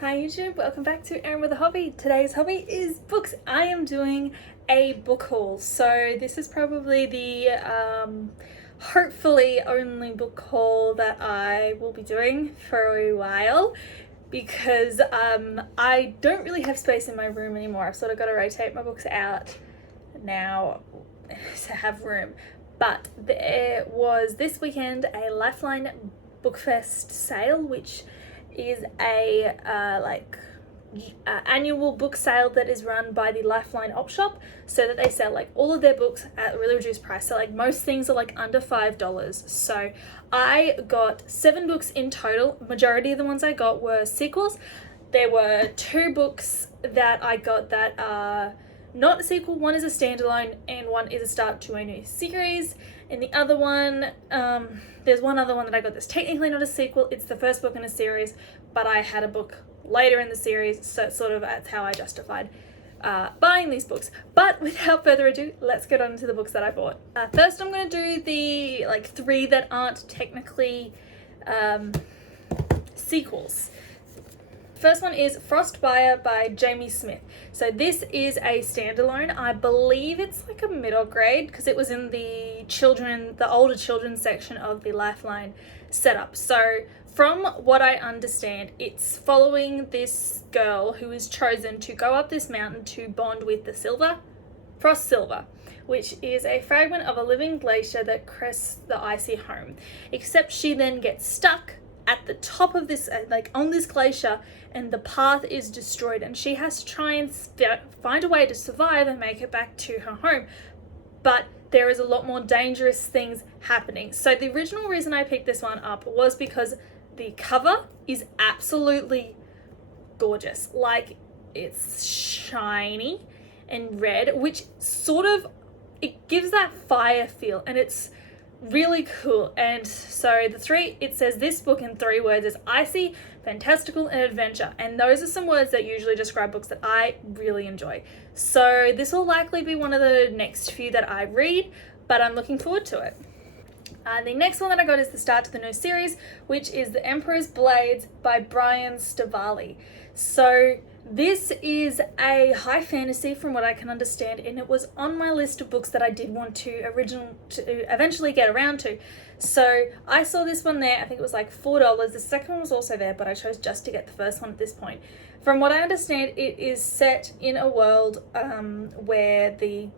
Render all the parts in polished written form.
Hi YouTube, welcome back to Erin with a Hobby. Today's hobby is books. I am doing a book haul. So this is probably the hopefully only book haul that I will be doing for a while because I don't really have space in my room anymore. I've sort of got to rotate my books out now to have room. But there was this weekend a Lifeline Bookfest sale, which is a annual book sale that is run by the Lifeline op shop, so that they sell like all of their books at a really reduced price. So like most things are like under $5. So I got 7 books in total. Majority of the ones I got were sequels. There were 2 books that I got that are not a sequel. One is a standalone and one is a start to a new series. And the other one, there's one other one that I got that's technically not a sequel. It's the first book in a series, but I had a book later in the series, so it's sort of that's how I justified buying these books. But without further ado, let's get on to the books that I bought. First, I'm going to do the 3 that aren't technically sequels. First one is Frostbite by Jamie Smith. So this is a standalone. I believe it's like a middle grade because it was in the older children section of the Lifeline setup. So from what I understand, it's following this girl who is chosen to go up this mountain to bond with the Frost Silver, which is a fragment of a living glacier that crests the icy home. Except she then gets stuck at the top of this, on this glacier, and the path is destroyed, and she has to try and find a way to survive and make it back to her home. But there is a lot more dangerous things happening. So the original reason I picked this one up was because the cover is absolutely gorgeous. Like, it's shiny and red, which sort of, it gives that fire feel, and it's really cool. And so it says this book in 3 words is icy, fantastical, and adventure, and those are some words that usually describe books that I really enjoy. So this will likely be one of the next few that I read, but I'm looking forward to it. The next one that I got is the start to the new series, which is The Emperor's Blades by Brian Stavelli. So this is a high fantasy from what I can understand, and it was on my list of books that I did want to eventually get around to. So I saw this one there. I think it was like $4. The second one was also there, but I chose just to get the first one at this point. From what I understand, it is set in a world where the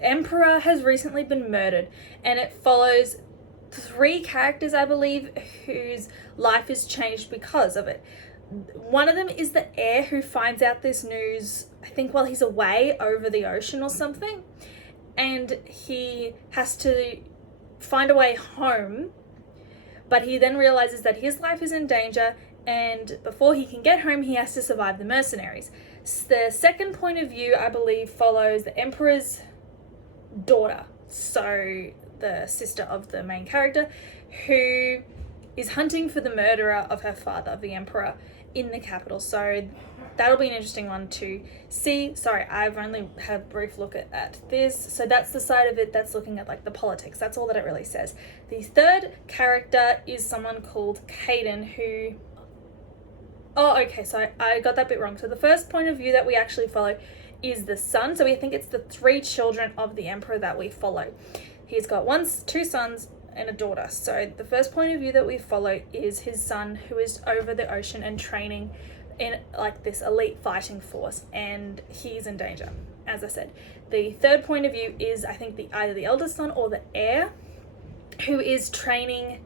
emperor has recently been murdered, and it follows 3 characters, I believe, whose life is changed because of it. One of them is the heir who finds out this news, I think while he's away over the ocean or something, and he has to find a way home, but he then realizes that his life is in danger, and before he can get home, he has to survive the mercenaries. The second point of view, I believe, follows the emperor's daughter, so the sister of the main character, who is hunting for the murderer of her father, the emperor, in the capital. So that'll be an interesting one to see. Sorry, I've only had a brief look at this. So that's the side of it that's looking at like the politics. That's all that it really says. The third character is someone called Caden, who... Oh, okay, so I got that bit wrong. So the first point of view that we actually follow is the son. So we think it's the 3 children of the emperor that we follow. He's got 2 sons and a daughter. So the first point of view that we follow is his son, who is over the ocean and training in like this elite fighting force, and he's in danger, as I said. The third point of view is, I think, either the eldest son or the heir, who is training,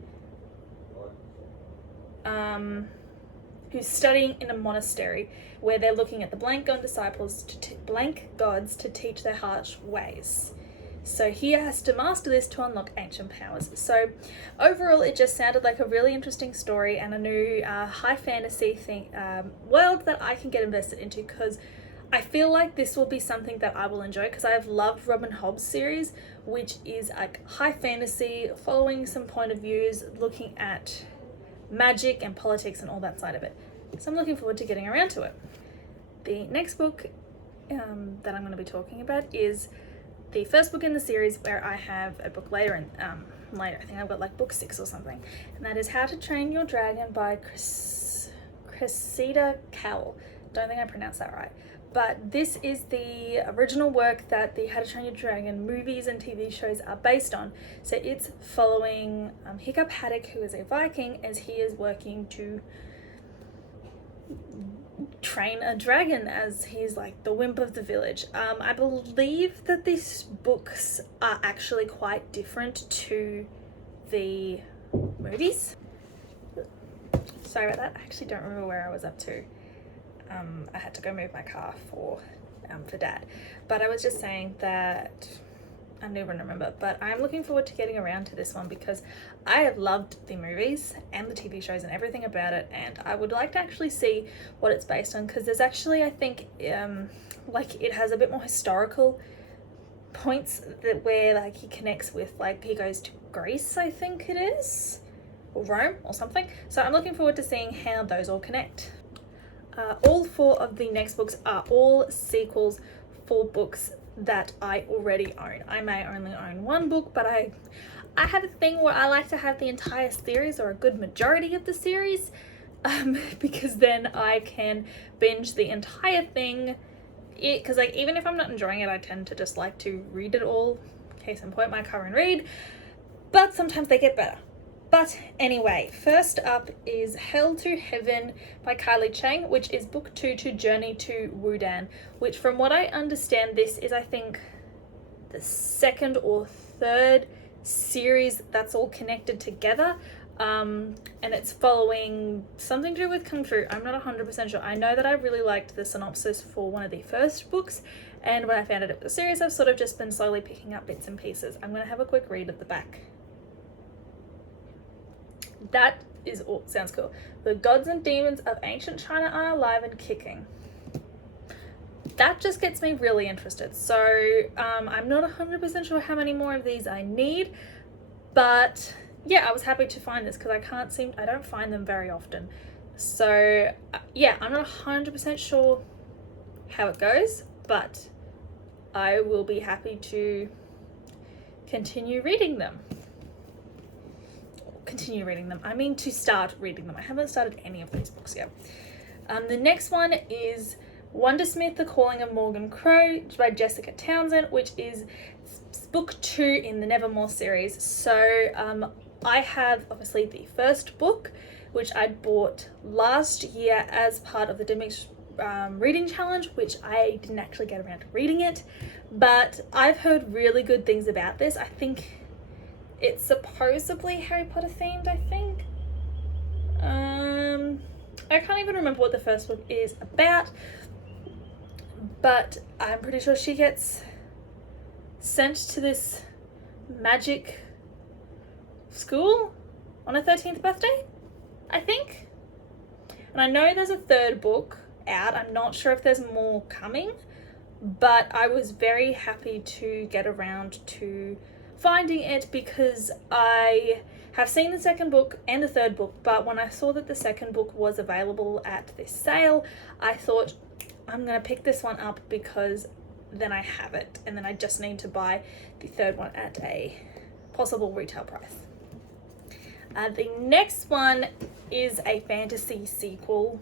who's studying in a monastery where they're looking at the blank gods to teach their harsh ways. So he has to master this to unlock ancient powers. So overall, it just sounded like a really interesting story and a new high fantasy world that I can get invested into, because I feel like this will be something that I will enjoy, because I have loved Robin Hobb's series, which is like high fantasy, following some point of views, looking at magic and politics and all that side of it. So I'm looking forward to getting around to it. The next book that I'm going to be talking about is the first book in the series, where I have a book later, I think I've got like book 6 or something, and that is How to Train Your Dragon by Cressida Cowell. Don't think I pronounced that right. But this is the original work that the How to Train Your Dragon movies and TV shows are based on. So it's following Hiccup Haddock, who is a Viking, as he is working to train a dragon, as he's like the wimp of the village. I believe that these books are actually quite different to the movies. Sorry about that. I actually don't remember where I was up to. I had to go move my car for Dad. But I was just saying that I never remember. But I'm looking forward to getting around to this one because I have loved the movies and the TV shows and everything about it, and I would like to actually see what it's based on, because there's actually, I think, like it has a bit more historical points that where like he connects with, like he goes to Greece, I think it is, or Rome or something. So I'm looking forward to seeing how those all connect. All 4 of the next books are all sequels for books that I already own. I may only own 1 book, but I have a thing where I like to have the entire series or a good majority of the series, because then I can binge the entire thing. Because like even if I'm not enjoying it, I tend to just like to read it all. Case in point, my current read. But sometimes they get better. But anyway, first up is Hell to Heaven by Kylie Chang, which is book 2 to Journey to Wudan, which from what I understand, this is I think the 2nd or 3rd series that's all connected together. And it's following something to do with Kung Fu. I'm not 100% sure. I know that I really liked the synopsis for one of the first books, and when I found out it was a series, I've sort of just been slowly picking up bits and pieces. I'm going to have a quick read at the back. That is all. Sounds cool. The gods and demons of ancient China are alive and kicking. That just gets me really interested. So I'm not 100% sure how many more of these I need, but yeah, I was happy to find this because I don't find them very often. So yeah, I'm not 100% sure how it goes, but I will be happy to continue reading them. I mean to start reading them. I haven't started any of these books yet. The next one is Wondersmith, The Calling of Morgan Crow by Jessica Townsend, which is book 2 in the Nevermore series. So I have obviously the first book, which I bought last year as part of the Dimix reading challenge, which I didn't actually get around to reading it, but I've heard really good things about this. I think it's supposedly Harry Potter themed, I think. I can't even remember what the first book is about, but I'm pretty sure she gets sent to this magic school on her 13th birthday, I think. And I know there's a 3rd book out. I'm not sure if there's more coming, but I was very happy to get around to finding it because I have seen the 2nd book and the 3rd book, but when I saw that the 2nd book was available at this sale, I thought I'm going to pick this one up because then I have it, and then I just need to buy the 3rd one at a possible retail price. The next one is a fantasy sequel,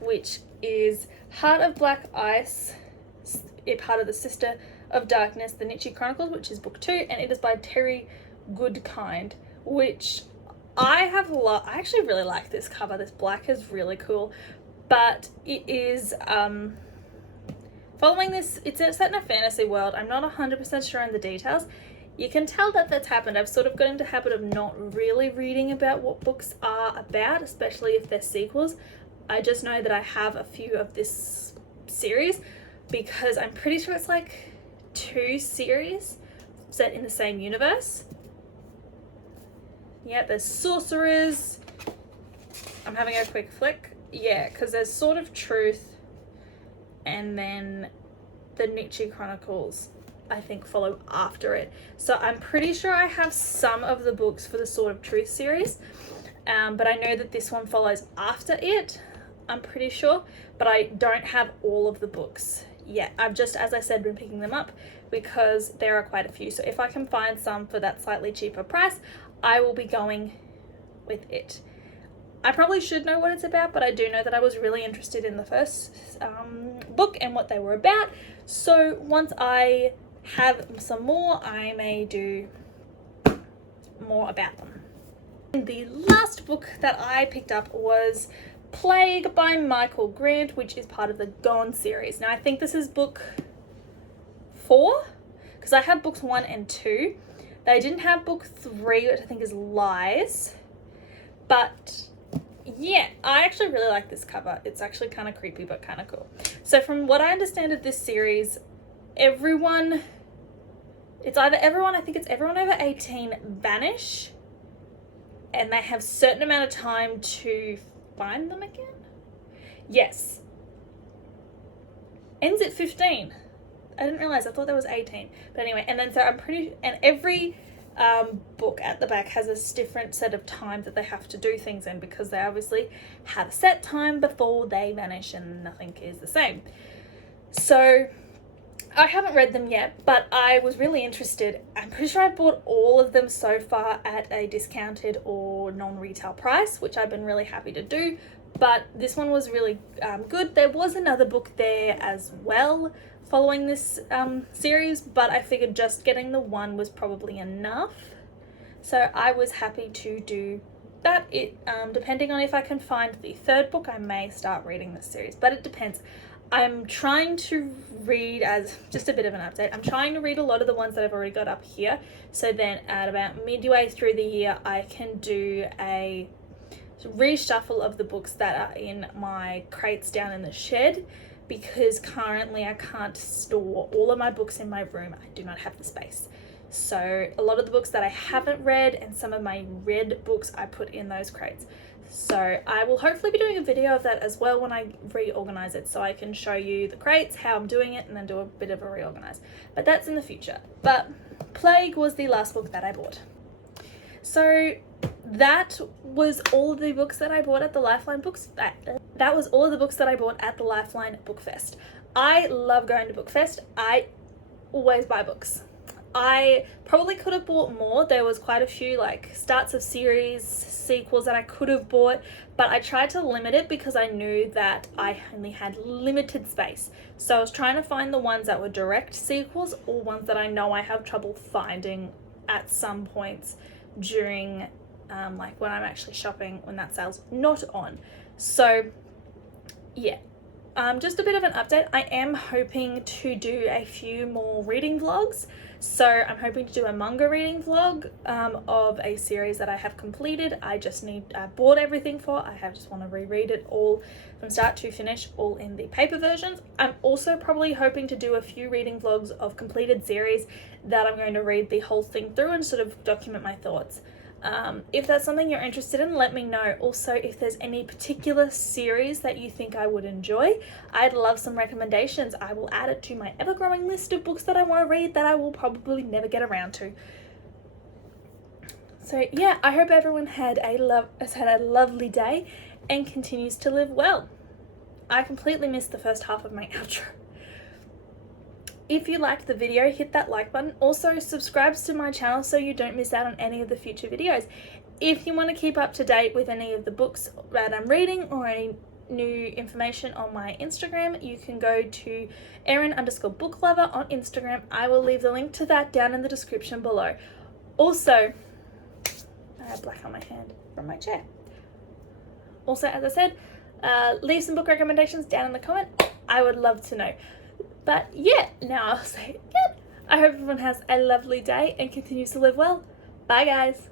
which is Heart of Black Ice, part of the Sister of Darkness, The Nietzsche Chronicles, which is book 2, and it is by Terry Goodkind, which I actually really like this cover. This black is really cool, but it is following this, it's set in a fantasy world. I'm not 100% sure on the details. You can tell that that's happened. I've sort of got into the habit of not really reading about what books are about, especially if they're sequels. I just know that I have a few of this series because I'm pretty sure it's like 2 series set in the same universe. Yeah, there's sorcerers. I'm having a quick flick. Yeah, because there's Sword of Truth, and then the Nietzsche Chronicles, I think, follow after it. So I'm pretty sure I have some of the books for the Sword of Truth series, but I know that this one follows after it, I'm pretty sure, but I don't have all of the books yet. I've just, as I said, been picking them up because there are quite a few. So if I can find some for that slightly cheaper price, I will be going with it. I probably should know what it's about, but I do know that I was really interested in the first book and what they were about. So once I have some more, I may do more about them. And the last book that I picked up was Plague by Michael Grant, which is part of the Gone series. Now I think this is book 4, because I have books 1 and 2. They didn't have book 3, which I think is Lies. But yeah, I actually really like this cover. It's actually kind of creepy, but kind of cool. So from what I understand of this series, everyone, I think it's everyone over 18 vanish, and they have a certain amount of time to find them again. Yes. Ends at 15. I didn't realize. I thought that was 18. But anyway, and then so and every book at the back has a different set of time that they have to do things in, because they obviously have a set time before they vanish and nothing is the same. So I haven't read them yet, but I was really interested. I'm pretty sure I've bought all of them so far at a discounted or non-retail price, which I've been really happy to do. But this one was really good. There was another book there as well following this series, but I figured just getting the one was probably enough. So I was happy to do that. Depending on if I can find the third book, I may start reading this series, but it depends. I'm trying to read, as just a bit of an update, I'm trying to read a lot of the ones that I've already got up here. So then at about midway through the year, I can do a reshuffle of the books that are in my crates down in the shed, because currently I can't store all of my books in my room. I do not have the space. So a lot of the books that I haven't read and some of my read books I put in those crates. So I will hopefully be doing a video of that as well when I reorganize it, so I can show you the crates, how I'm doing it, and then do a bit of a reorganize. But that's in the future. But Plague was the last book that I bought. So that was all of the books that I bought at the Lifeline Books. That was all of the books that I bought at the Lifeline Book Fest. I love going to Book Fest. I always buy books. I probably could have bought more. There was quite a few like starts of series, sequels that I could have bought, but I tried to limit it because I knew that I only had limited space. So I was trying to find the ones that were direct sequels, or ones that I know I have trouble finding at some points during like when I'm actually shopping, when that sale's not on. So yeah, just a bit of an update. I am hoping to do a few more reading vlogs. So I'm hoping to do a manga reading vlog of a series that I have completed. I bought everything for. I just want to reread it all from start to finish, all in the paper versions. I'm also probably hoping to do a few reading vlogs of completed series that I'm going to read the whole thing through and sort of document my thoughts. If that's something you're interested in, let me know. Also, if there's any particular series that you think I would enjoy, I'd love some recommendations. I will add it to my ever-growing list of books that I want to read that I will probably never get around to. So yeah, I hope everyone has had a lovely day and continues to live well. I completely missed the first half of my outro. If you liked the video, hit that like button. Also, subscribe to my channel so you don't miss out on any of the future videos. If you want to keep up to date with any of the books that I'm reading or any new information on my Instagram, you can go to Erin_booklover on Instagram. I will leave the link to that down in the description below. Also, I have black on my hand from my chair. Also, as I said, leave some book recommendations down in the comment. I would love to know. But yeah, now I'll say it again. I hope everyone has a lovely day and continues to live well. Bye guys.